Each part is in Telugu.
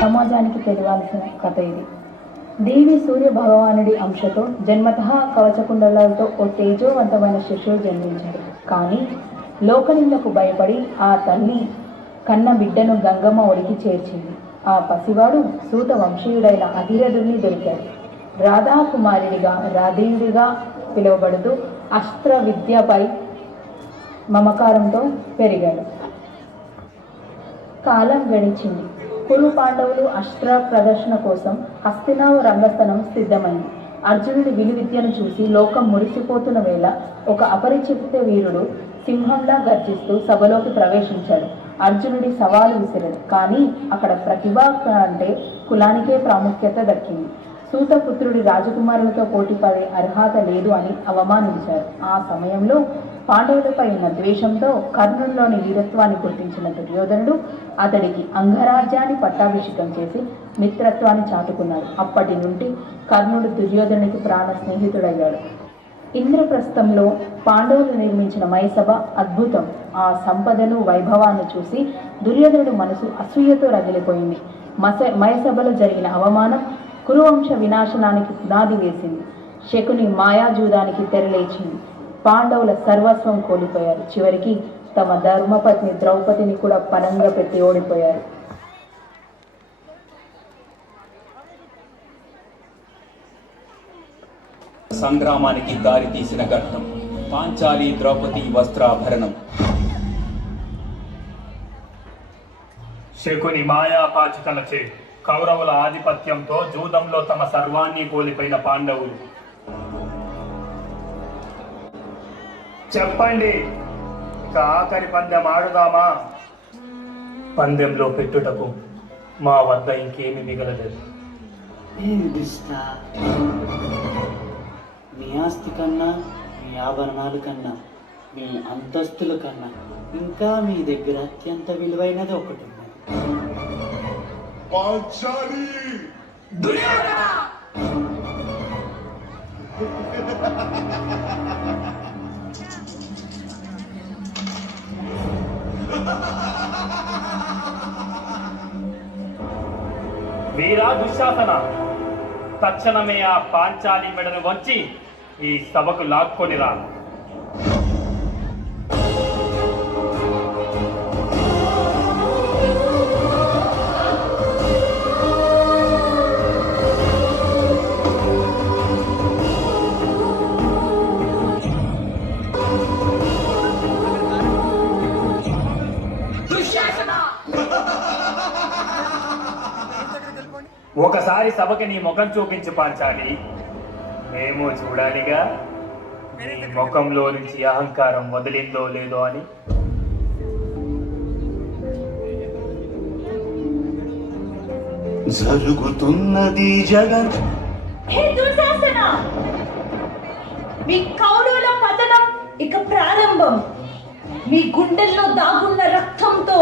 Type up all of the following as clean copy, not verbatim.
సమాజానికి తెలియాల్సిన కథ ఇది. దేవి సూర్య భగవానుడి అంశతో జన్మతః కవచకుండలాలతో ఓ తేజోవంతమైన శిశువు జన్మించాడు. కానీ లోకనిందకు భయపడి ఆ తల్లి కన్న బిడ్డను గంగమ్మ ఒడికి చేర్చింది. ఆ పసివాడు సూత వంశీయుడైన అధిరథుడిని దొరికాడు. రాధాకుమారుడిగా రాధేయుడిగా పిలువబడుతూ అస్త్ర విద్యపై మమకారంతో పెరిగాడు. కాలం గడిచింది. కురు పాండవులు అస్త్ర ప్రదర్శన కోసం హస్తినావ రంగస్థలం సిద్ధమైంది. అర్జునుడి విలువిద్యను చూసి లోకం మురిసిపోతున్న వేళ ఒక అపరిచిత వీరుడు సింహంలా గర్జిస్తూ సభలోకి ప్రవేశించాడు. అర్జునుడి సవాలు విసిరాడు. కానీ అక్కడ ప్రతిభ అంటే కులానికే ప్రాముఖ్యత దక్కింది. సూతపుత్రుడి రాజకుమారులతో పోటీ పడే అర్హత లేదు అని అవమానించారు. ఆ సమయంలో పాండవులపై ఉన్న ద్వేషంతో కర్ణుడిలోని వీరత్వాన్ని గుర్తించిన దుర్యోధనుడు అతడికి అంగరాజ్యాన్ని పట్టాభిషేకం చేసి మిత్రత్వాన్ని చాటుకున్నాడు. అప్పటి నుండి కర్ణుడు దుర్యోధనుడికి ప్రాణ స్నేహితుడయ్యాడు. ఇంద్రప్రస్థంలో పాండవులు నిర్మించిన మైసభ అద్భుతం. ఆ సంపదను వైభవాన్ని చూసి దుర్యోధనుడు మనసు అసూయతో రగిలిపోయింది. మైసభలో జరిగిన అవమానం కురువంశ వినాశనానికి పునాది వేసింది. శకుని మాయాజూదానికి తెరలేచింది. పాండవుల సర్వస్వం కోల్పోయారు. చివరికి తమ ధర్మపత్ని ద్రౌపదిని కూడా పరంగా పెట్టి ఓడిపోయారు. సంగ్రామానికి దారి తీసిన ఘట్టం పాంచాలి ద్రౌపది వస్త్రాభరణం. శకుని మాయాపాచికలచే కౌరవుల ఆధిపత్యంతో జూదంలో తమ సర్వాన్ని కోల్పోయిన పాండవులు. చెప్పండి, ఇక ఆఖరి పందెం ఆడుదామా? పందెంలో పెట్టుటకు మా వద్ద ఇంకేమి మిగలలేదు. మీ ఆస్తి కన్నా, మీ ఆభరణాల కన్నా, మీ అంతస్తుల కన్నా ఇంకా మీ దగ్గర అత్యంత విలువైనది ఒకటి ఉన్నది. వీరా దుశ్శాసన, తక్షణమే ఆ పాంచాలి మెడను వంచి ఈ సభకు లాక్కొనిరా. ఒకసారి సభకి నీ ముఖం చూపించి పాంచాలి, మేము చూడాలిగా నీ ముఖంలో నుంచి అహంకారం వదిలిందో లేదో అని. జరుగుతున్నది జగన్. హే దుశ్శాసన, మీ కౌరవుల పతనం ఇక ప్రారంభం. మీ గుండెల్లో దాగున్న రక్తంతో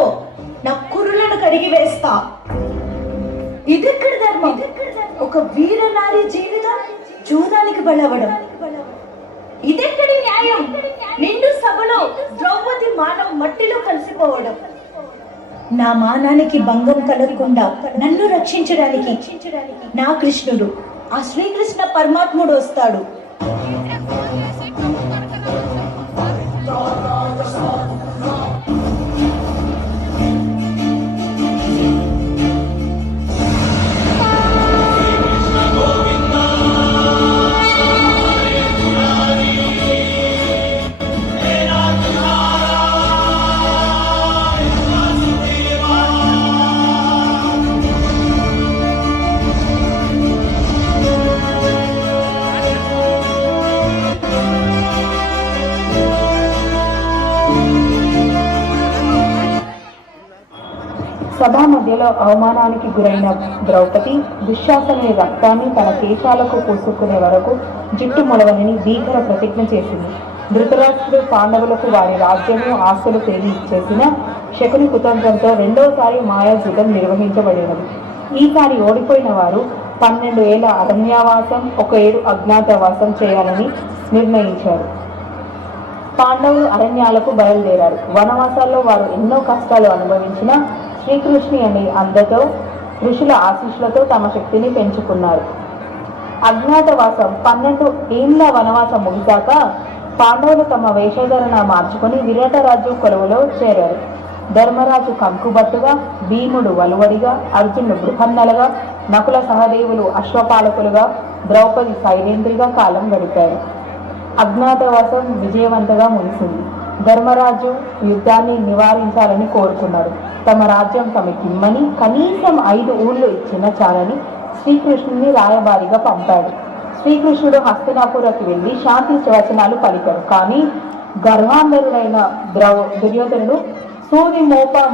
నా కురులను కడిగి వేస్తా. ఇదెక్కడ ధర్మం? ఒక వీరనారి జీవితం జూదానికి బలవడం. ఇదెక్కడి న్యాయం? నిండు సభలో ద్రౌపది మానవ మట్టిలో కలిసిపోవడం. నా మానానికి భంగం కలగకుండా నన్ను రక్షించడానికి నా కృష్ణుడు, ఆ శ్రీకృష్ణ పరమాత్ముడు వస్తాడు. సభా మధ్యలో అవమానానికి గురైన ద్రౌపది దుశ్శాసనుని రక్తాన్ని తన కేశాలకు పూసుకునే వరకు జుట్టు మొలవని భీకర ప్రతిజ్ఞ చేసింది. ధృతరాష్ట్రుడు పాండవులకు వారి రాజ్యము ఆస్తులు తిరిగి ఇచ్చేసిన శకుని కుతంత్రంతో రెండోసారి మాయాజూదం నిర్వహించబడినది. ఈసారి ఓడిపోయిన వారు 12 ఏళ్ల అరణ్యవాసం, 1 ఏడు అజ్ఞాతవాసం చేయాలని నిర్ణయించారు. పాండవులు అరణ్యాలకు బయలుదేరారు. వనవాసాల్లో వారు ఎన్నో కష్టాలు అనుభవించిన శ్రీకృష్ణుని అనే అందతో ఋషుల ఆశీస్సులతో తమ శక్తిని పెంచుకున్నారు. అజ్ఞాతవాసం 12 ఏళ్ల వనవాసం ముగిశాక పాండవులు తమ వేషధరణ మార్చుకొని విరాట రాజ్యం కొలువులో చేరారు. ధర్మరాజు కంకుబట్టుగా, భీముడు వలువడిగా, అర్జునుడు బృహన్నలుగా, నకుల సహదేవులు అశ్వపాలకులుగా, ద్రౌపది సైలేంద్రిగా కాలం గడిపారు. అజ్ఞాతవాసం విజయవంతంగా ముగిసింది. ధర్మరాజు యుద్ధాన్ని నివారించాలని కోరుకున్నాడు. తమ రాజ్యం తమకిమ్మని కనీసం 5 ఊళ్ళు ఇచ్చిన చాలని శ్రీకృష్ణుని రాయబారిగా పంపాడు. శ్రీకృష్ణుడు హస్తినాపురకి వెళ్ళి శాంతి వచనాలు పలికాడు. కానీ గర్వాంధరుడైన దుర్యోధనుడు సూది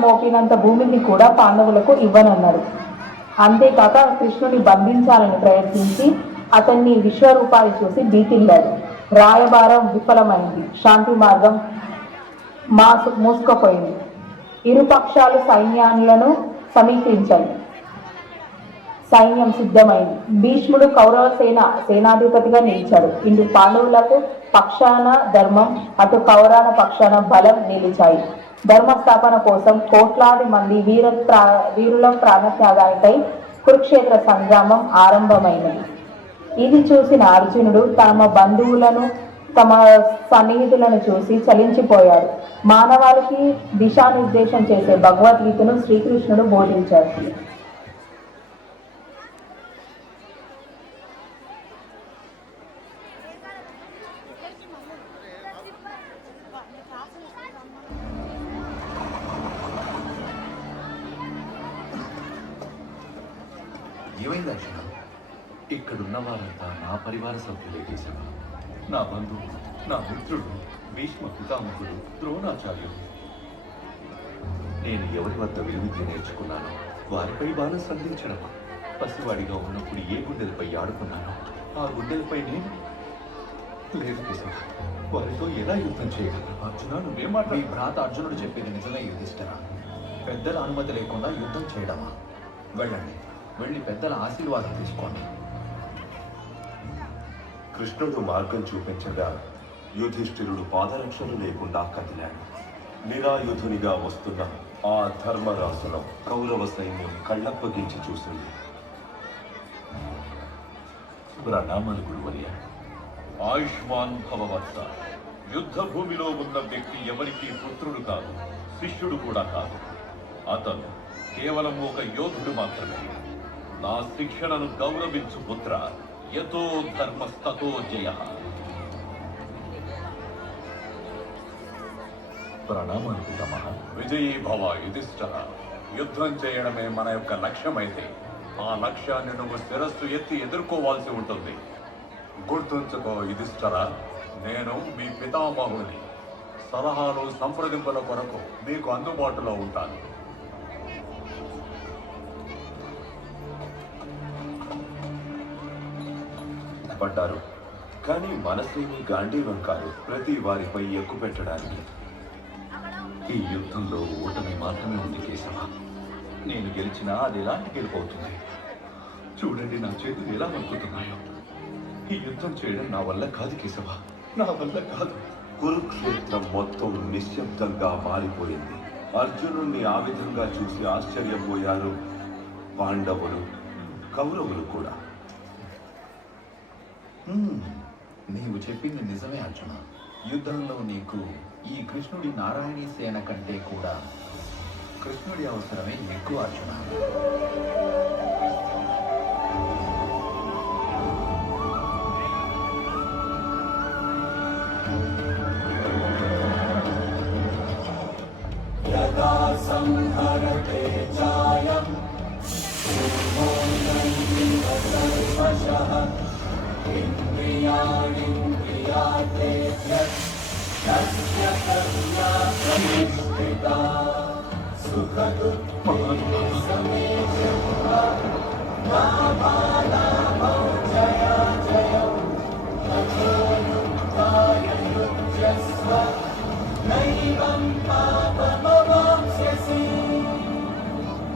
మోపినంత భూమిని కూడా పాండవులకు ఇవ్వనన్నాడు. అంతేకాక కృష్ణుని బంధించాలని ప్రయత్నించి అతన్ని విశ్వరూపాన్ని చూసి భీతిల్లాడు. రాయబారం విఫలమైంది. శాంతి మార్గం మూసుకుపోయింది. ఇరుపక్షాలు సైన్యాలను సమీకరించాయి. సైన్యం సిద్ధమైంది. భీష్ముడు కౌరవ సేనాధిపతిగా నిలిచాడు. ఇటు పాండవులకు పక్షాన ధర్మం, అటు కౌరవ పక్షాన బలం నిలిచాయి. ధర్మస్థాపన కోసం కోట్లాది మంది వీరుల ప్రాణత్యాగానికై కురుక్షేత్ర సంగ్రామం ఆరంభమైనది. ఇది చూసిన అర్జునుడు తమ బంధువులను, తమ సన్నిహితులను చూసి చలించిపోయాడు. మానవాళికి దిశానిర్దేశం చేసే భగవద్గీతను శ్రీకృష్ణుడు బోధించాడు. ఏమైంది అర్జున? ఇక్కడున్న వారంతా నా పరివార సభ్యులే చేశాను. నా బంధువు, నా మిత్రుడు, భీష్మ పితామహుడు, ద్రోణాచార్యుడు. నేను ఎవరి వద్ద విలువిద్య నేర్చుకున్నానో వారిపై బాణం సంధించడం. పసివాడిగా ఉన్నప్పుడు ఏ గుండెలపై ఆడుకున్నానో ఆ గుండెలపై నేను లేదు కిశోర్. వారితో ఎలా యుద్ధం చేయగలను? అర్జున, నువ్వేం మాట? మీ భ్రాత అర్జునుడు చెప్పింది నిజమే యుధిష్ఠిరా. పెద్దల అనుమతి లేకుండా యుద్ధం చేయడమా? వెళ్ళండి, వెళ్ళి పెద్దల ఆశీర్వాదం తీసుకోండి. కృష్ణుడు మార్గం చూపించగా యుధిష్ఠిరుడు పాదరక్షలు లేకుండా కదిలాడు. నిరాయుధునిగా వస్తున్న ఆ ధర్మరాజును కౌరవ సైన్యం కళ్ళప్పగించి చూసింది. ప్రణామాలు గురువర్య. ఆయుష్మాన్ భవవత్స. యుద్ధ భూమిలో ఉన్న వ్యక్తి ఎవరికీ పుత్రుడు కాదు, శిష్యుడు కూడా కాదు. అతను కేవలం ఒక యోధుడు మాత్రమే. నా శిక్షణను గౌరవించు పుత్ర. యతో ధర్మస్తతో జయ. ప్రణామాలు పితామహ. విజయీ భవ యుధిష్ఠిర. యుద్ధం చేయడమే మన యొక్క లక్ష్యమైతే ఆ లక్ష్యాన్ని నువ్వు శిరస్సు ఎత్తి ఎదుర్కోవాల్సి ఉంటుంది. గుర్తుంచుకో యుధిష్ఠిర, నేను మీ పితామహుని. సలహాలు సంప్రదింపుల కొరకు మీకు అందుబాటులో ఉంటాను. పడ్డారు. కానీ మనసేమి గాంధీవం కాదు ప్రతి వారిపై ఎక్కువ పెట్టడానికి. ఈ యుద్ధంలో ఓటమి మాత్రమే ఉంది కేశవ. నేను గెలిచినా అది ఎలాంటి గెలుపవుతుంది? చూడండి నా చేతులు ఎలా వణుకుతున్నాయో. ఈ యుద్ధం చేయడం నా వల్ల కాదు కేశవ, నా వల్ల కాదు. కురుక్షేత్రం మొత్తం నిశ్శబ్దంగా మారిపోయింది. అర్జునుణ్ణి ఆ విధంగా చూసి ఆశ్చర్యపోయారు పాండవులు, కౌరవులు కూడా. నీవు చెప్పింది నిజమే అర్జున. యుద్ధంలో నీకు ఈ కృష్ణుడి నారాయణీ సేన కంటే కూడా కృష్ణుడి అవసరమే ఎక్కువ అర్జున.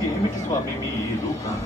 ఏమిటి స్వామి మీ ఈ రూపం?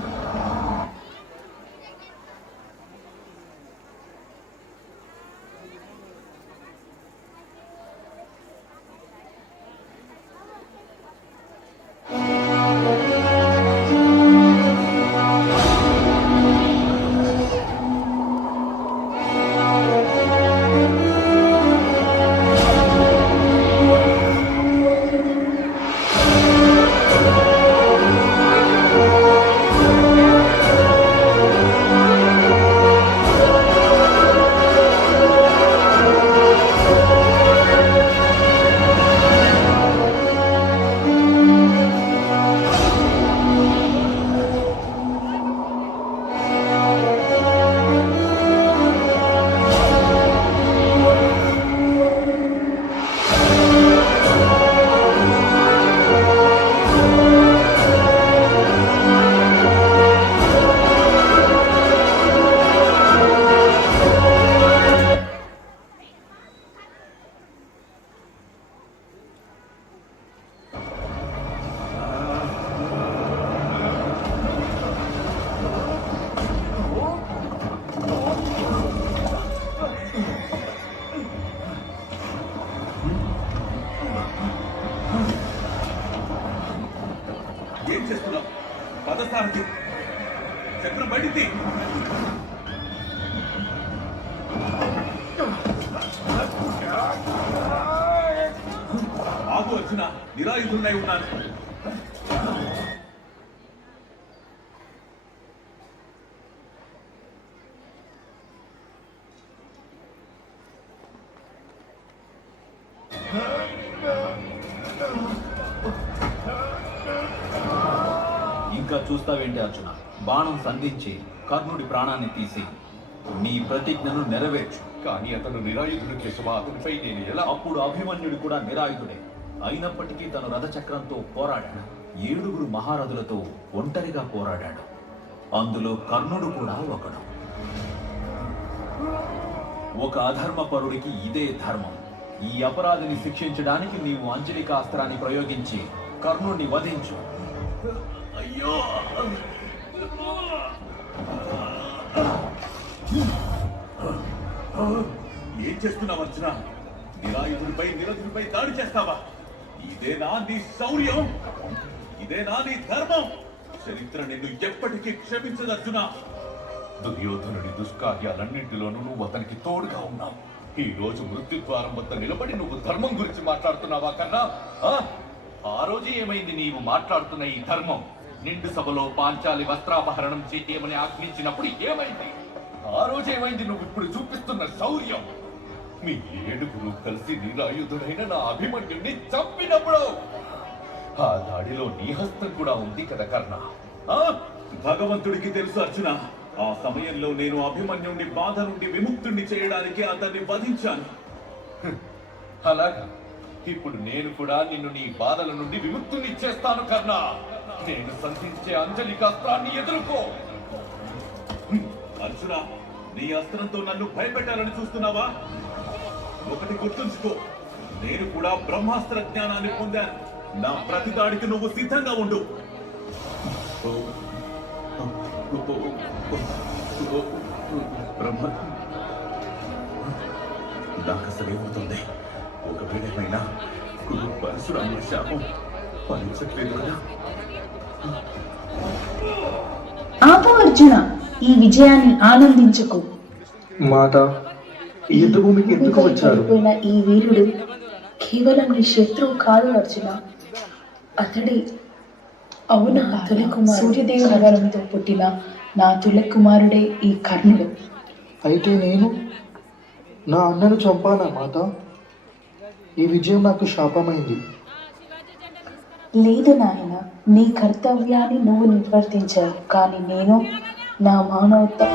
ఏం చేస్తున్నావు? పదసారథి చక్రం బయటిది. ఆగు అర్జున, నిరాయుధున్నై ఉన్నాను. ఇంకా చూస్తావేంటి అర్జున? బాణం సంధించి కర్ణుడి ప్రాణాన్ని తీసి నీ ప్రతిజ్ఞను నెరవేర్చు. కానీ అతను నిరాయుధుడు కేశవ, అతనిపై నేను ఎలా? అప్పుడు అభిమన్యుడు కూడా నిరాయుధుడే. అయినప్పటికీ తను రథచక్రంతో పోరాడాడు. 7 మహారథులతో ఒంటరిగా పోరాడాడు. అందులో కర్ణుడు కూడా ఒకడు. ఒక అధర్మపరుడికి ఇదే ధర్మం. ఈ అపరాధిని శిక్షించడానికి నీవు అంజలికాస్త్రాన్ని ప్రయోగించి కర్ణుడిని వధించు. అయ్యో! ఏం చేస్తున్నావు అర్జున? నిరాయుధుడిపై నిరధుడిపై దాడి చేస్తావా? ఇదేనా నీ శౌర్యం? ఇదేనా నీ ధర్మం? చరిత్ర నిన్ను ఎప్పటికీ క్షమించదు అర్జున. దుర్యోధనుడి దుష్కార్యాలన్నింటిలోనూ నువ్వు అతనికి తోడుగా ఉన్నావు. ఈ రోజు మృత్యుద్వారం వద్ద నిలబడి నువ్వు ధర్మం గురించి మాట్లాడుతున్నావా కన్నా? ఆ రోజు ఏమైంది నీవు మాట్లాడుతున్న ఈ ధర్మం? నిండు సభలో పాంచాలి వస్త్రాపహరణం చేయమని ఆజ్ఞించినప్పుడు ఏమైంది? ఆ రోజు ఏమైంది నువ్వు ఇప్పుడు చూపిస్తున్న శౌర్యం? మీ 7 కలిసి నిరాయుధుడైన నా అభిమన్యుణ్ణి చంపినప్పుడు ఆ దాడిలో నీ హస్తం కూడా ఉంది కదా కర్ణ? భగవంతుడికి తెలుసు అర్జున. ఆ సమయంలో నేను అభిమన్యుణ్ణి బాధ నుండి విముక్తుణ్ణి చేయడానికి అతన్ని వధించాను. అలాగా? ఇప్పుడు నేను కూడా నిన్ను నీ బాధల నుండి విముక్తుని చేస్తాను కర్ణ. నేను సంధించే అంజలికాస్త్రాన్ని ఎదుర్కో. అర్జున, నీ అస్త్రంతో నన్ను భయపెట్టాలని చూస్తున్నావా? ఒకటి గుర్తుంచుకో, నేను కూడా బ్రహ్మాస్త్ర జ్ఞానాన్ని పొందాను. నా ప్రతి దాడికి నువ్వు సిద్ధంగా ఉండు. బ్రహ్మ, నాకు అసలేమవుతుంది? ఒకవేళ ఏమైనా గురు పరశురాముడి శాపం ఫలించట్లేదు కదా? ఆపు అర్జున, ఈ విజయాన్ని ఆనందించుకో. మాత, ఈ యుద్ధభూమికి ఎందుకు వచ్చారు? చనిపోయిన ఈ వీరుడు కేవలం నీ శత్రువు కాదు అర్జున, అతడి అవునా తొలి కుమారుడు. సూర్యదేవుని వరంతో పుట్టిన నా తొలి కుమారుడే ఈ కర్ణుడు. అయితే నేను నా అన్నను చంపానా మాత? ఈ విజయం నాకు శాపమైంది. లేదు నాయన, నీ కర్తవ్యాన్ని నువ్వు నిర్వర్తించావు, కానీ నేను నా మౌనంతో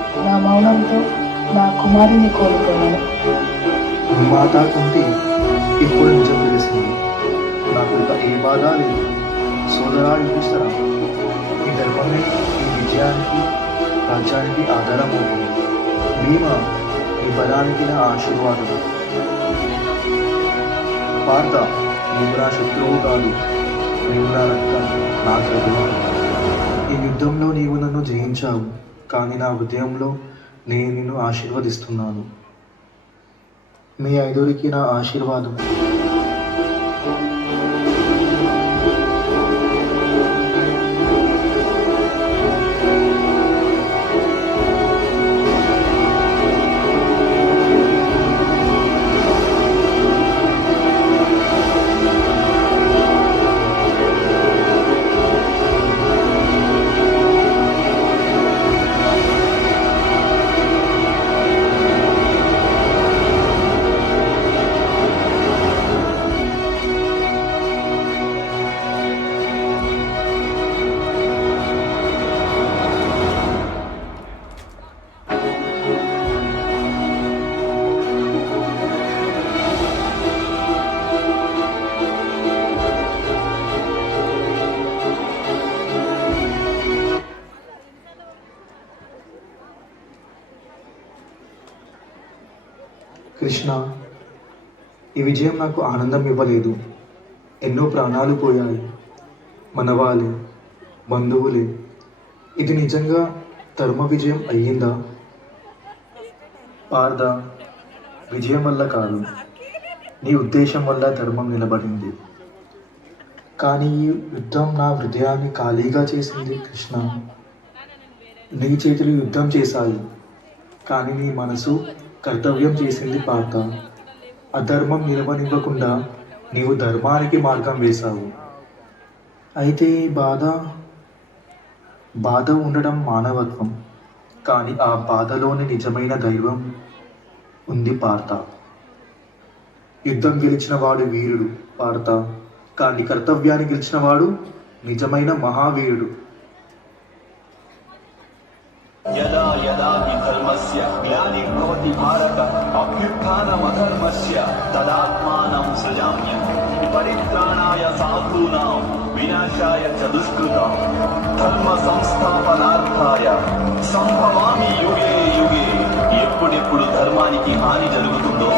నా కుమారుని కోల్పోయాను. మాత కుంతి, ఇప్పుడు నిజం తెలిసింది. నాకు ఇక ఏ బాధ లేదు. సోదరా యుధిష్ఠిరా, ఈ ధర్మమే ఈ విజయానికి, రాజ్యానికి ఆధారం అవుతుంది. భీమ, ఈ బలానికి నా ఆశీర్వాదం. పార్థ, నీవు నా శత్రువు కాదు, నీవు నా రక్తం, నా హృదయం. ఈ యుద్ధంలో నీవు నన్ను జయించావు, కానీ నా హృదయంలో నేను నిన్ను ఆశీర్వదిస్తున్నాను. మీ ఐదురికి నా ఆశీర్వాదం. కృష్ణ, ఈ విజయం నాకు ఆనందం ఇవ్వలేదు. ఎన్నో ప్రాణాలు పోయాయి, మనవాళ్ళే, బంధువులే. ఇది నిజంగా ధర్మ విజయం అయ్యిందా? పార్థ, విజయం వల్ల కాదు, నీ ఉద్దేశం వల్ల ధర్మం నిలబడింది. కానీ ఈ యుద్ధం నా హృదయాన్ని ఖాళీగా చేసింది. కృష్ణ, నీ చేతులు యుద్ధం చేశాయి, కానీ నీ మనసు కర్తవ్యం చేసింది. పార్థ, అధర్మం నిలవనివ్వకుండా నీవు ధర్మానికి మార్గం వేశావు. అయితే ఈ బాధ ఉండడం మానవత్వం, కానీ ఆ బాధలోని నిజమైన దైవం ఉంది. పార్థ, యుద్ధం గెలిచిన వాడు వీరుడు పార్థ, కానీ కర్తవ్యాన్ని గెలిచిన వాడు నిజమైన మహావీరుడు. యదా యదా హి ధర్మస్య గ్లానిర్భవతి భారత అభ్యుత్థానమధర్మస్య తదాత్మానం సృజామ్యహం పరిత్రాణాయ సాధూనాం వినాశాయ చ దుష్కృతాం ధర్మ సంస్థాపనార్థాయ సంభవామి యుగే యుగే. ఎప్పుడెప్పుడు ధర్మానికి హాని జరుగుతుందో,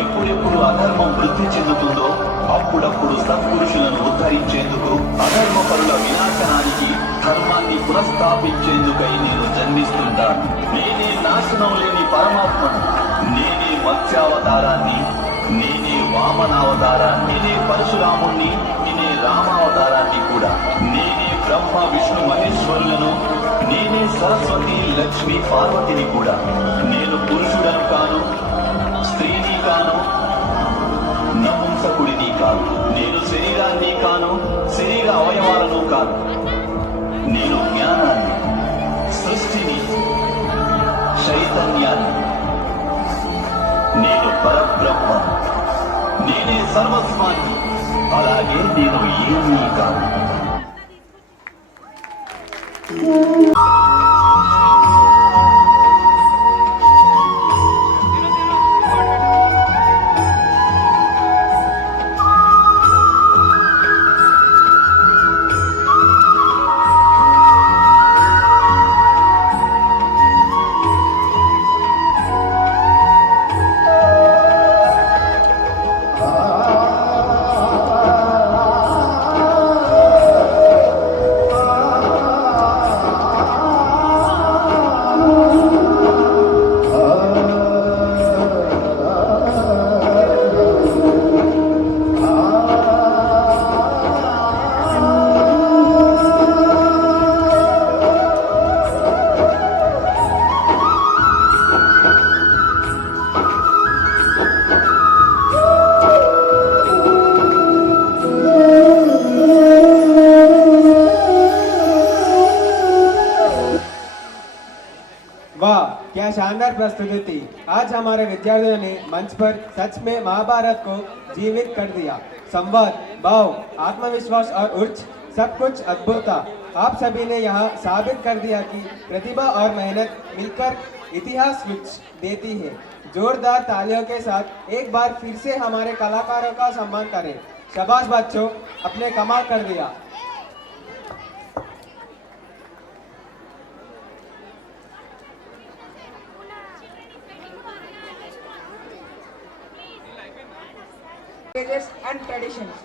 ఎప్పుడెప్పుడు అధర్మం వృద్ధి చెందుతుందో, అప్పుడప్పుడు సత్పురుషులను ఉద్ధరించేందుకు, అధర్మపరుల వినాశనానికి, ధర్మాన్ని పునఃస్థాపించేందుకై నేను జన్మిస్తుంటాను. నేనే నాశనం లేని పరమాత్మను, నేనే మత్స్యావతారాన్ని, నేనే వామనావతారాన్ని, నేనే పరశురాముణ్ణి, నేనే రామావతారాన్ని కూడా, నేనే బ్రహ్మ విష్ణు మహేశ్వరులను, నేనే సరస్వతి లక్ష్మి పార్వతిని కూడా. నేను పురుషుడను కాను, స్త్రీని కాను, నపుంసకుడిని కాను. నేను శరీరాన్ని కాను, శరీర అవయవాలను కాను. నేను జ్ఞానాన్ని, సృష్టిని, చైతన్యాన్ని. నేను పరబ్రహ్మ, నేనే సర్వస్వాన్ని. అలాగే నేను ఏమీ కాను. शानदार प्रस्तुति थी। आज हमारे विद्यार्थियों ने मंच पर सच में महाभारत को जीवित कर दिया। संवाद, भाव, आत्मविश्वास और ऊर्ज सब कुछ अद्भुत था। आप सभी ने यहाँ साबित कर दिया कि प्रतिभा और मेहनत मिलकर इतिहास लिख देती है। जोरदार तालियों के साथ एक बार फिर से हमारे कलाकारों का सम्मान करें। शाबाश बच्चों, अपने कमाल कर दिया। languages and traditions.